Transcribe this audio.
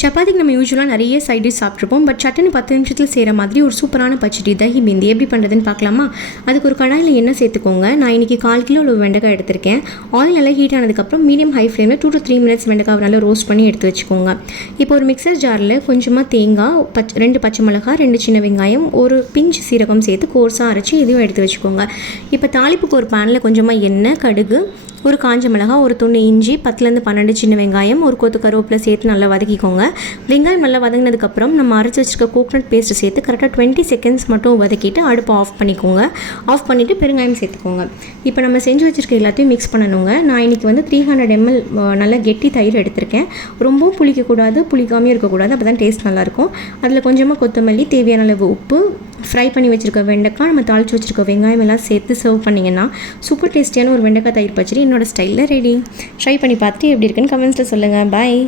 சப்பாத்திக்கு நம்ம யூஸ்வலாக நிறைய சைட் டிஷ் சாப்பிட்ருப்போம். பட் சட்டுன்னு 10 நிமிஷத்தில் செய்கிற மாதிரி ஒரு சூப்பரான பச்சடி தஹி பிந்தி எப்படி பண்ணுறதுன்னு பார்க்கலாமா? அதுக்கு ஒரு கடாயில் எண்ணெய் சேர்த்துக்கோங்க. நான் இன்றைக்கி 1/4 கிலோ வெண்டைக்காய் எடுத்திருக்கேன். ஆயில் நல்லா ஹீட் ஆனதுக்கப்புறம் மீடியம் ஹை ஃப்ளேமில் 2 to 3 minutes வெண்டைக்காய் நல்லா ரோஸ்ட் பண்ணி எடுத்து வச்சுக்கோங்க. இப்போ ஒரு மிக்சர் ஜாரில் கொஞ்சமாக தேங்காய், 2 பச்சை மிளகாய், 2 சின்ன வெங்காயம், ஒரு பிஞ்சு சீரகம் சேர்த்து கோர்ஸாக அரைச்சி இதையும் எடுத்து வச்சுக்கோங்க. இப்போ தாளிப்புக்கு ஒரு பேனில் கொஞ்சமாக எண்ணெய், கடுகு, ஒரு காஞ்ச மிளகாய், ஒரு துண்டு இஞ்சி, 10லேருந்து 12 சின்ன வெங்காயம், ஒரு கொத்து கருவேப்பிலை சேர்த்து நல்லா வதக்கிக்கோங்க. வெங்காயம் நல்லா வதங்கினதுக்கப்புறம் நம்ம அரைச்சி வச்சுருக்க கோகனட் பேஸ்ட்டு சேர்த்து கரெக்டாக 20 seconds மட்டும் வதக்கிட்டு அடுப்பை ஆஃப் பண்ணிக்கோங்க. ஆஃப் பண்ணிவிட்டு பெருங்காயம் சேர்த்துக்கோங்க. இப்போ நம்ம செஞ்சு வச்சுருக்க எல்லாத்தையும் மிக்ஸ் பண்ணணுங்க. நான் இன்றைக்கி வந்து 300 ml நல்லா கெட்டி தயிர் எடுத்திருக்கேன். ரொம்பவும் புளிக்கக்கூடாது, புளிக்காமையும் இருக்கக்கூடாது, அப்போ தான் டேஸ்ட் நல்லாயிருக்கும். அதில் கொஞ்சமாக கொத்தமல்லி, தேவையான அளவு உப்பு, ஃப்ரை பண்ணி வச்சுருக்க வெண்டைக்காய், நம்ம தாளித்து வச்சுருக்க வெங்காயம் எல்லாம் சேர்த்து சர்வ் பண்ணிங்கன்னா சூப்பர் டேஸ்டியான ஒரு வெண்டைக்காய் தயிர் பச்சடி என்னோடய ஸ்டைலில் ரெடி. ட்ரை பண்ணி பார்த்துட்டு எப்படி இருக்குன்னு கமெண்ட்ஸில் சொல்லுங்கள். பாய்.